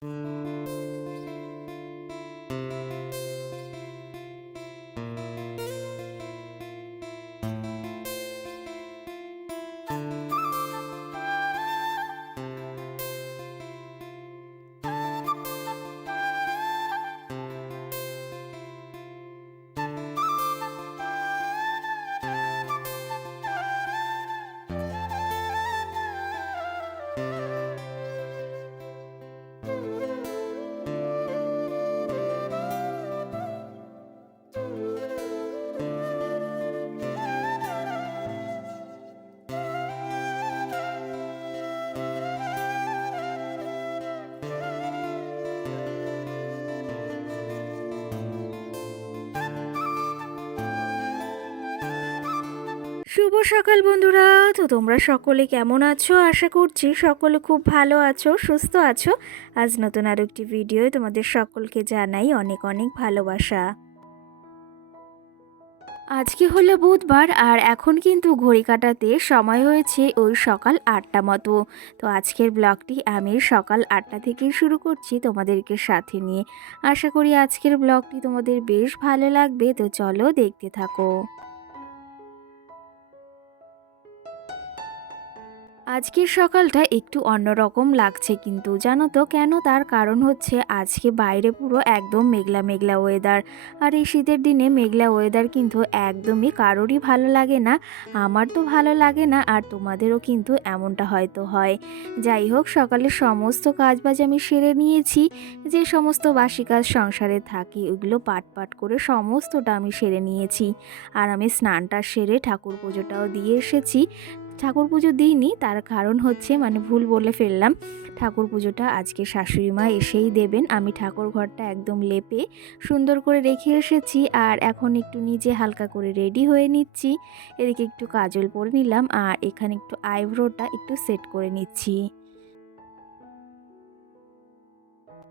শুভ সকাল বন্ধুরা। তো তোমরা সকলে কেমন আছো? আশা করছি সকলে খুব ভালো আছো, সুস্থ আছো। আজ নতুন আরও একটি ভিডিও তোমাদের সকলকে জানাই অনেক অনেক ভালোবাসা। আজকে হলো বুধবার আর এখন কিন্তু ঘড়ি কাটাতে সময় হয়েছে ওই সকাল 8টা মতো। তো আজকের ব্লগটি আমি সকাল 8টা থেকেই শুরু করছি তোমাদেরকে সাথে নিয়ে। আশা করি আজকের ব্লগটি তোমাদের বেশ ভালো লাগবে, তো চলো দেখতে থাকো। আজকের সকালটা একটু অন্যরকম লাগছে, কিন্তু জানো তো কেন? তার কারণ হচ্ছে আজকে বাইরে পুরো একদম মেঘলা মেঘলা ওয়েদার। আর এই শীতের দিনে মেঘলা ওয়েদার কিন্তু একদমই কারোরই ভালো লাগে না। আমার তো ভালো লাগে না, আর তোমাদেরও কিন্তু এমনটা হয়তো হয়। যাই হোক, সকালের সমস্ত কাজবাজ আমি সেরে নিয়েছি। যে সমস্ত বাসি কাজ সংসারে থাকে ওইগুলো পাট পাট করে সমস্তটা আমি সেরে নিয়েছি। আর আমি স্নানটা সেরে ঠাকুর পুজোটাও দিয়ে এসেছি। ঠাকুর পুজো দিইনি, তার কারণ হচ্ছে ভুল বলে ফেললাম। ঠাকুর পুজোটা আজকে শাশুড়ি মা এসেই দেবেন। আমি ঠাকুর ঘরটা একদম লেপে সুন্দর করে রেখে এসেছি। আর এখন একটু নিজে হালকা করে রেডি হয়ে নিচ্ছি। এদিকে একটু কাজল পরে নিলাম, আর এখানে একটু আইব্রোটা একটু সেট করে নিচ্ছি।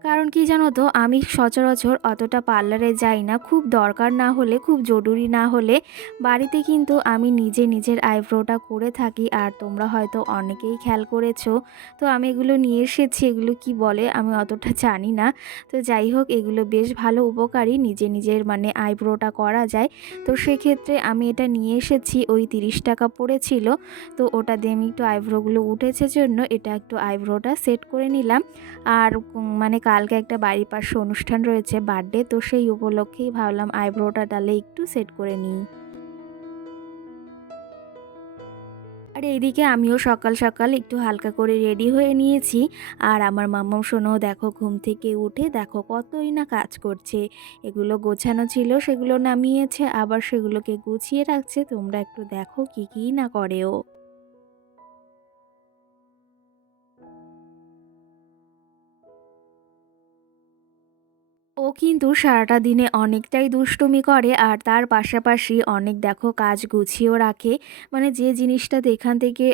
কারণ কি জানো তো, আমি সচরাচর অতটা পার্লারে যাই না। খুব দরকার না হলে, খুব জরুরি না হলে বাড়িতে কিন্তু আমি নিজে নিজের আইব্রোটা করে থাকি। আর তোমরা হয়তো অনেকেই খেয়াল করেছো। তো আমি এগুলো নিয়ে এসেছি, এগুলো কি বলে আমি অতটা জানি না। তো যাই হোক, এগুলো বেশ ভালো উপকারী, নিজে নিজের আইব্রোটা করা যায়। তো সেক্ষেত্রে আমি এটা নিয়ে এসেছি। ওই 30 টাকা পড়েছিল। তো ওটা দিয়ে আমি একটু আইব্রোগুলো উঠেছে জন্য এটা একটু আইব্রোটা সেট করে নিলাম। আর কালকে একটা বাড়ির পাশে অনুষ্ঠান রয়েছে, বার্থডে, তো সেই উপলক্ষেই ভাবলাম আইব্রোটা তাহলে একটু সেট করে নিই। আর এইদিকে আমিও সকাল সকাল একটু হালকা করে রেডি হয়ে নিয়েছি। আর আমার মাম্মাম সোনাও দেখো ঘুম থেকে উঠে দেখো কতই না কাজ করছে। এগুলো গোছানো ছিল, সেগুলো নামিয়েছে, আবার সেগুলোকে গুছিয়ে রাখছে। তোমরা একটু দেখো কি কি না করে ও। ও কিন্তু সারাটা দিনে অনেকটাই দুষ্টুমি করে, আর তার পাশাপাশি অনেক দেখো কাজ গুছিয়েও রাখে। যে জিনিসটা এখান থেকে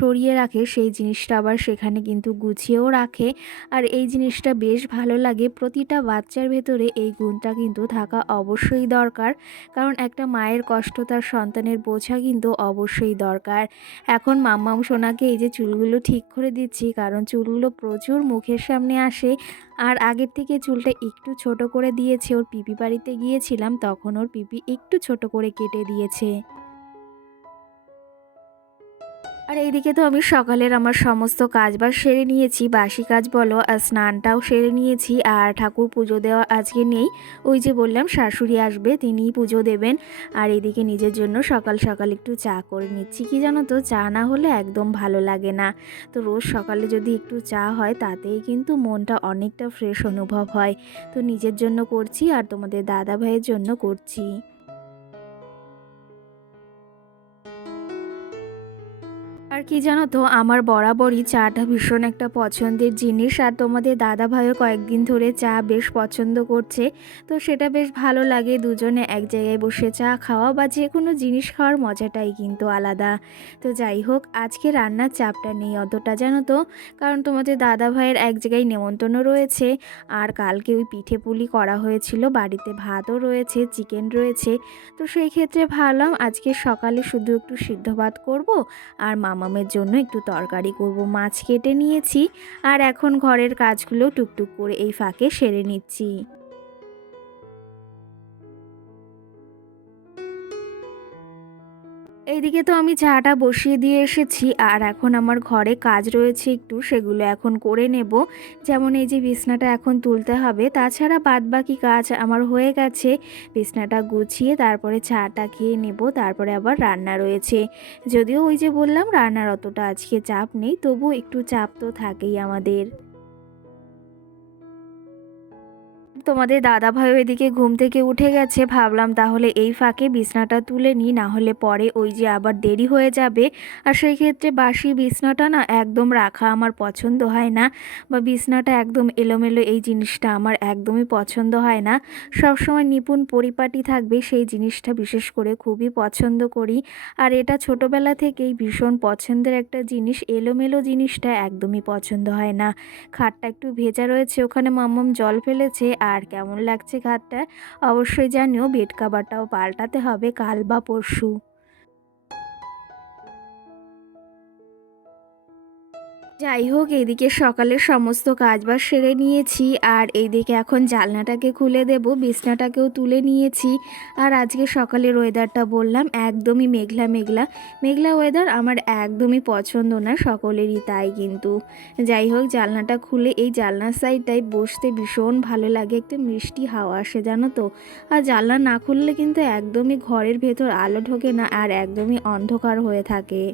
সরিয়ে রাখে সেই জিনিসটা আবার সেখানে কিন্তু গুছিয়েও রাখে। আর এই জিনিসটা বেশ ভালো লাগে। প্রতিটা বাচ্চার ভেতরে এই গুণটা কিন্তু থাকা অবশ্যই দরকার। কারণ একটা মায়ের কষ্ট তার সন্তানের বোঝা কিন্তু অবশ্যই দরকার। এখন মাম্মাম সোনাকে এই যে চুলগুলো ঠিক করে দিচ্ছি, কারণ চুলগুলো প্রচুর মুখের সামনে আসে। আর আগের থেকে চুলটা একটু ছোট করে দিয়েছে। ওর পিপি বাড়িতে গিয়েছিলাম, তখন ওর পিপি একটু ছোট করে কেটে দিয়েছে। আর এইদিকে তো আমি সকালের আমার সমস্ত কাজবাজ সেরে নিয়েছি, বাসি কাজ বলো, আর স্নানটাও সেরে নিয়েছি। আর ঠাকুর পুজো দেওয়া আজকে নেই। ওই যে বললাম শাশুড়ি আসবে, তিনিই পুজো দেবেন। আর এদিকে নিজের জন্য সকাল সকাল একটু চা করে নিচ্ছি। কি জানো তো, চা না হলে একদম ভালো লাগে না। তো রোজ সকালে যদি একটু চা হয় তাতেই কিন্তু মনটা অনেকটা ফ্রেশ অনুভব হয়। তো নিজের জন্য করছি, আর তোমাদের দাদা ভাইয়ের জন্য করছি। আর কি জানো তো, আমার বরাবরই চাটা ভীষণ একটা পছন্দের জিনিস। আর তোমাদের দাদাভাইও কয়েকদিন ধরে চা বেশ পছন্দ করছে। তো সেটা বেশ ভালো লাগে, দুজনে এক জায়গায় বসে চা খাওয়া বা যে কোনো জিনিস খাওয়ার মজাটাই কিন্তু আলাদা। তো যাই হোক, আজকে রান্নার চাপটা নেই অতটা, জানো তো। কারণ তোমাদের দাদাভাইয়ের এক জায়গায় নেমন্তন্ন রয়েছে। আর কালকে ওই পিঠে পুলি করা হয়েছিল, বাড়িতে ভাতও রয়েছে, চিকেন রয়েছে। তো সেই ক্ষেত্রে ভাবলাম আজকে সকালে শুধু একটু সিদ্ধ ভাত করব। আর মামাম মাম্মামের জন্য একটু তরকারি করব। মাছ কেটে নিয়েছি আর এখন ঘরের কাজগুলো টুকটুক করে এই ফাঁকে সেরে নিচ্ছি। এইদিকে তো আমি চাটা বসিয়ে দিয়ে এসেছি আর এখন আমার ঘরে কাজ রয়েছে একটু, সেগুলো এখন করে নেব। যেমন এই যে বিছনাটা এখন তুলতে হবে, তাছাড়া বাদবাকি কাজ আমার হয়ে গেছে। বিছনাটা গুছিয়ে তারপরে চাটা খেয়ে নেব, তারপরে আবার রান্না রয়েছে। যদিও ওই যে বললাম রান্নার অতটা আজকে চাপ নেই, তবু একটু চাপ তো থাকেই আমাদের। তোমাদের দাদাভাইও এদিকে ঘুম থেকে উঠে গেছে, ভাবলাম তাহলে এই ফাঁকে বিছনাটা তুলে নিই, না হলে পরে ওই যে আবার দেরি হয়ে যাবে। আর সেই ক্ষেত্রে বাসি বিছনাটা না একদম রাখা আমার পছন্দ হয় না, বা বিছনাটা একদম এলোমেলো এই জিনিসটা আমার একদমই পছন্দ হয় না। সবসময় নিপুণ পরিপাটি থাকবে সেই জিনিসটা বিশেষ করে খুবই পছন্দ করি। আর এটা ছোটবেলা থেকেই ভীষণ পছন্দের একটা জিনিস, এলোমেলো জিনিসটা একদমই পছন্দ হয় না। খাটটা একটু ভেজা রয়েছে, ওখানে মাম্মাম জল ফেলেছে। আর কেমন লাগছে খাটটা অবশ্যই জানিও। বেড কাভারটাও পাল্টাতে হবে কাল বা পরশু। যাই হোক, এইদিকে সকালের সমস্ত কাজবাজ সেরে নিয়েছি আর এইদিকে এখন জানলাটাকে খুলে দেব, বিছনাটাকেও তুলে নিয়েছি। আর আজকে সকালের ওয়েদারটা বললাম একদমই মেঘলা মেঘলা। মেঘলা ওয়েদার আমার একদমই পছন্দ না, সকলেরই তাই কিন্তু। যাই হোক, জানলাটা খুলে এই জানলার সাইডটায় বসতে ভীষণ ভালো লাগে, একটু মিষ্টি হাওয়া আসে জানো তো। আর জানলা না খুললে কিন্তু একদমই ঘরের ভেতর আলো ঢোকে না আর একদমই অন্ধকার হয়ে থাকে।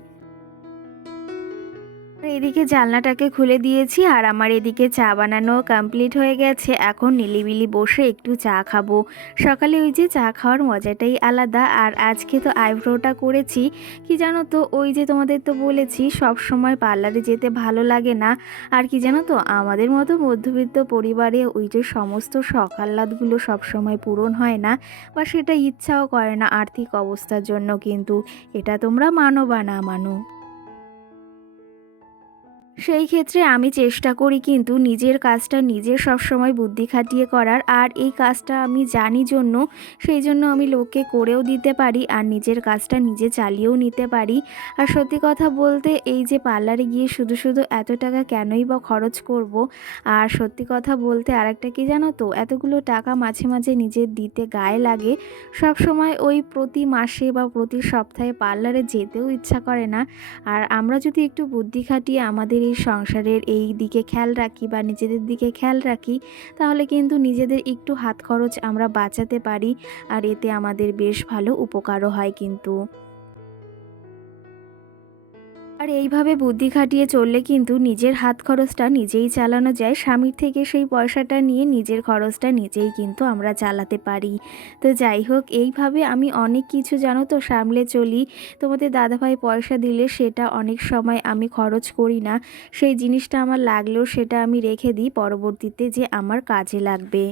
এদিকে জানলাটাকে খুলে দিয়েছি আর আমার এদিকে চা বানানো কমপ্লিট হয়ে গেছে। এখন নিলিবিলি বসে একটু চা খাবো। সকালে ওই যে চা খাওয়ার মজাটাই আলাদা। আর আজকে তো আইব্রোটা করেছি, কি জানো তো, ওই যে তোমাদের তো বলেছি সব সময় পার্লারে যেতে ভালো লাগে না। আর কি জানো তো, আমাদের মতো মধ্যবিত্ত পরিবারে ওই যে সমস্ত শখ আহ্লাদগুলো সবসময় পূরণ হয় না, বা সেটা ইচ্ছাও করে না আর্থিক অবস্থার জন্য। কিন্তু এটা তোমরা মানো বা না মানো, সেই ক্ষেত্রে আমি চেষ্টা করি কিন্তু নিজের কাজটা নিজে সবসময় বুদ্ধি খাটিয়ে করার। আর এই কাজটা আমি জানি জন্য, সেই জন্য আমি লোককে করেও দিতে পারি আর নিজের কাজটা নিজে চালিয়েও নিতে পারি। আর সত্যি কথা বলতে এই যে পার্লারে গিয়ে শুধু শুধু এত টাকা কেনই বা খরচ করব। আর সত্যি কথা বলতে আরেকটা কি জানো তো, এতগুলো টাকা মাঝে মাঝে নিজের দিতে গায়ে লাগে। সব সময় ওই প্রতি মাসে বা প্রতি সপ্তাহে পার্লারে যেতেও ইচ্ছা করে না। আর আমরা যদি একটু বুদ্ধি খাটিয়ে আমাদের এই সংসারের এই দিকে খেয়াল রাখি বা নিজেদের দিকে খেয়াল রাখি, তাহলে কিন্তু নিজেদের একটু হাত খরচ আমরা বাঁচাতে পারি। আর এতে আমাদের বেশ ভালো উপকারও হয় কিন্তু। আর এইভাবে বুদ্ধি খাটিয়ে চললে কিন্তু নিজের হাত খরচটা নিজেই চালানো যায়, স্বামীর থেকে সেই পয়সাটা নিয়ে নিজের খরচটা নিজেই কিন্তু আমরা চালাতে পারি। তো যাই হোক, এইভাবে আমি অনেক কিছু জানো তো সামলে চলি। তোমাদের দাদাভাই পয়সা দিলে সেটা অনেক সময় আমি খরচ করি না, সেই জিনিসটা আমার লাগলেও সেটা আমি রেখে দিই পরবর্তীতে যে আমার কাজে লাগবে।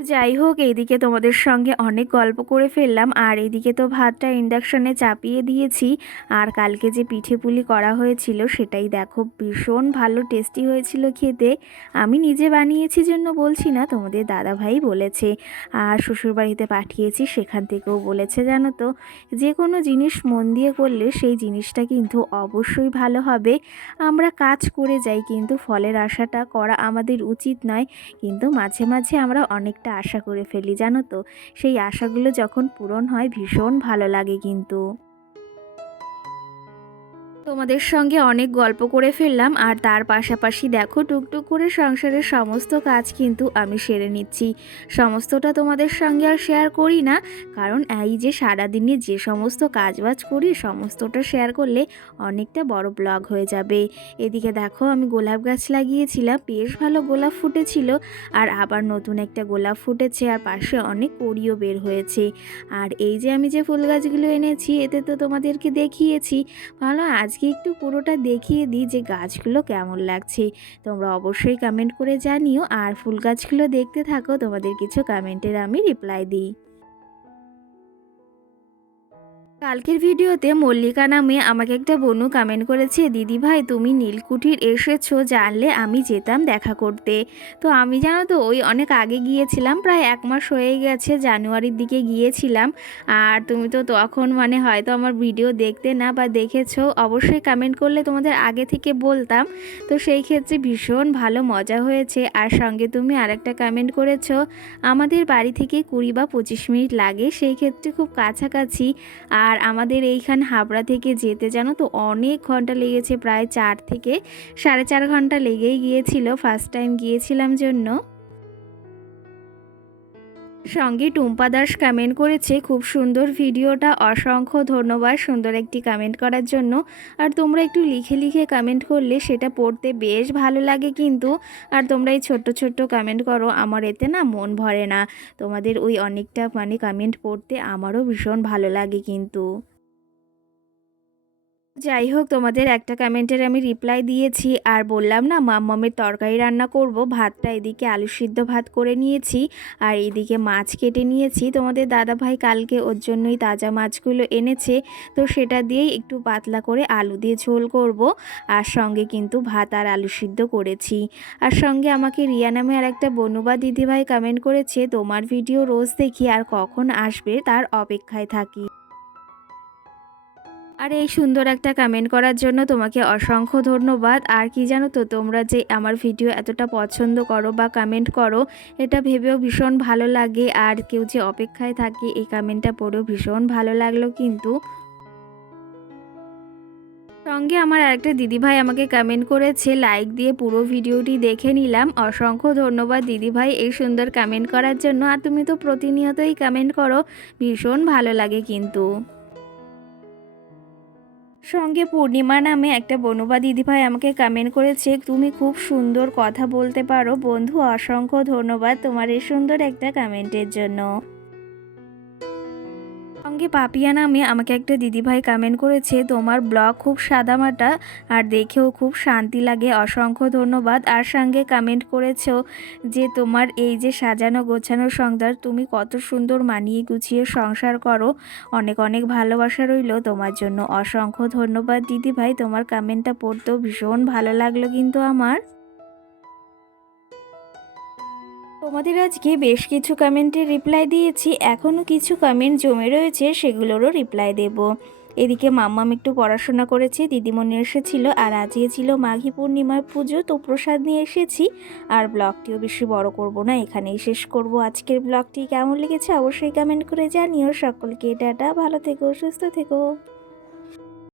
যাই হোক, এইদিকে তোমাদের সঙ্গে অনেক গল্প করে ফেললাম আর এইদিকে তো ভাতটা ইন্ডাকশনে চাপিয়ে দিয়েছি। আর কালকে যে পিঠে পুলি করা হয়েছিল সেটাই দেখো, ভীষণ ভালো টেস্টি হয়েছিল খেতে। আমি নিজে বানিয়েছি জন্য বলছি না, তোমাদের দাদাভাই বলেছে। আর শ্বশুরবাড়িতে পাঠিয়েছি, সেখান থেকেও বলেছে জানো তো, যে কোনো জিনিস মন দিয়ে করলে সেই জিনিসটা কিন্তু অবশ্যই ভালো হবে। আমরা কাজ করে যাই কিন্তু ফলের আশাটা করা আমাদের উচিত নয়। কিন্তু মাঝে মাঝে আমরা অনেকটা আশা করে ফেলি জানো তো, সেই আশাগুলো যখন পূরণ হয় ভীষণ ভালো লাগে কিন্তু। তোমাদের সঙ্গে অনেক গল্প করে ফেললাম আর তার পাশাপাশি দেখো টুকটুক করে সংসারের সমস্ত কাজ কিন্তু আমি সেরে নিচ্ছি। সমস্তটা তোমাদের সঙ্গে আর শেয়ার করি না, কারণ এই যে সারাদিনে যে সমস্ত কাজবাজ করি সমস্তটা শেয়ার করলে অনেকটা বড় ব্লগ হয়ে যাবে। এদিকে দেখো, আমি গোলাপ গাছ লাগিয়েছিলাম, বেশ ভালো গোলাপ ফুটেছিল। আর আবার নতুন একটা গোলাপ ফুটেছে আর পাশে অনেক কড়িও বের হয়েছে। আর এই যে আমি যে ফুল গাছগুলো এনেছি এতে তো তোমাদেরকে দেখিয়েছি, ভালো আজকে একটু পুরোটা দেখিয়ে দিই যে গাছগুলো কেমন লাগছে। তোমরা অবশ্যই কমেন্ট করে জানিও আর ফুল গাছগুলো দেখতে থাকো, তোমাদের কিছু কমেন্টের আমি রিপ্লাই দিই। কালকের ভিডিওতে মল্লিকা নামে আমাকে একটা বোনু কমেন্ট করেছে, দিদি ভাই তুমি নীলকুঠির এসেছো, জানলে আমি যেতাম দেখা করতে। তো আমি জানো তো ওই অনেক আগে গিয়েছিলাম, প্রায় 1 মাস হয়ে গেছে, জানুয়ারির দিকে গিয়েছিলাম। আর তুমি তো তখন মানে হয়তো আমার ভিডিও দেখতে না বা দেখেছো, অবশ্যই কমেন্ট করলে তোমাদের আগে থেকে বলতাম। তো সেই ক্ষেত্রে ভীষণ ভালো মজা হয়েছে। আর সঙ্গে তুমি আরেকটা কমেন্ট করেছো, আমাদের বাড়ি থেকে 20 বা 25 মিনিট লাগে, সেই ক্ষেত্রে খুব কাছাকাছি। আর আমাদের এইখান হাবড়া থেকে যেতে জানো তো অনেক ঘন্টা লেগেছে, প্রায় 4 থেকে 4.5 ঘন্টা লেগেই গিয়েছিল ফার্স্ট টাইম গিয়েছিলাম জন্য। সঙ্গে টুম্পা দাস কমেন্ট করেছে, খুব সুন্দর ভিডিওটা, অসংখ্য ধন্যবাদ সুন্দর একটি কমেন্ট করার জন্য। আর তোমরা একটু লিখে লিখে কমেন্ট করলে সেটা পড়তে বেশ ভালো লাগে কিন্তু। আর তোমরা এই ছোট্ট ছোট্ট কমেন্ট করো, আমার এতে না মন ভরে না। তোমাদের ওই অনেকটা মানে কমেন্ট পড়তে আমারও ভীষণ ভালো লাগে কিন্তু। যাই হোক, তোমাদের একটা কমেন্টের আমি রিপ্লাই দিয়েছি। আর বললাম না মাম্মামের তরকারি রান্না করব, ভাতটা এদিকে আলু সিদ্ধ ভাত করে নিয়েছি, আর এদিকে মাছ কেটে নিয়েছি। তোমাদের দাদাভাই কালকে ওর জন্যই তাজা মাছগুলো এনেছে, তো সেটা দিয়েই একটু পাতলা করে আলু দিয়ে ঝোল করব। আর সঙ্গে কিন্তু ভাত আর আলু সিদ্ধ করেছি। আর সঙ্গে আমাকে রিয়া নামে আর একটা বনুবা দিদিভাই কমেন্ট করেছে, তোমার ভিডিও রোজ দেখি, আর কখন আসবে তার অপেক্ষায় থাকি। আর এই সুন্দর একটা কমেন্ট করার জন্য তোমাকে অসংখ্য ধন্যবাদ। আর কি জানো তো, তোমরা যে আমার ভিডিও এতটা পছন্দ করো বা কমেন্ট করো, এটা ভেবেও ভীষণ ভালো লাগে। আর কেউ যে অপেক্ষায় থাকে, এই কমেন্টটা পড়েও ভীষণ ভালো লাগলো কিন্তু। সঙ্গে আমার আরেকটা দিদিভাই আমাকে কমেন্ট করেছে, লাইক দিয়ে পুরো ভিডিওটি দেখে নিলাম। অসংখ্য ধন্যবাদ দিদিভাই এই সুন্দর কমেন্ট করার জন্য। আর তুমি তো প্রতিনিয়তই কমেন্ট করো, ভীষণ ভালো লাগে কিন্তু। সঙ্গে পূর্ণিমা নামে একটা বনুবা দিদিভাই আমাকে কমেন্ট করেছে, তুমি খুব সুন্দর কথা বলতে পারো বন্ধু, অসংখ্য ধন্যবাদ তোমার এই সুন্দর একটা কমেন্টের জন্য। সঙ্গে পাপিয়া নামে আমাকে একটা দিদিভাই কমেন্ট করেছে, তোমার ব্লগ খুব সাদামাটা আর দেখেও খুব শান্তি লাগে, অসংখ্য ধন্যবাদ। আর সঙ্গে কমেন্ট করেছো যে তোমার এই যে সাজানো গোছানো সংসার, তুমি কত সুন্দর মানিয়ে গুছিয়ে সংসার করো, অনেক অনেক ভালোবাসা রইল তোমার জন্য। অসংখ্য ধন্যবাদ দিদিভাই, তোমার কমেন্টটা পড়তেও ভীষণ ভালো লাগলো কিন্তু আমার। তোমাদের আজকে বেশ কিছু কমেন্টের রিপ্লাই দিয়েছি, এখনও কিছু কমেন্ট জমে রয়েছে, সেগুলোরও রিপ্লাই দেব। এদিকে মাম্মাম একটু পড়াশোনা করেছে, দিদিমণি এসেছিল, আর আজকে ছিল মাঘী পূর্ণিমার পুজো, তো প্রসাদ নিয়ে এসেছি। আর ব্লগটিও বেশি বড় করব না, এখানেই শেষ করব। আজকের ব্লগটি কেমন লেগেছে অবশ্যই কমেন্ট করে জানিও। সকলকে টাটা, ভালো থেকো, সুস্থ থেকো।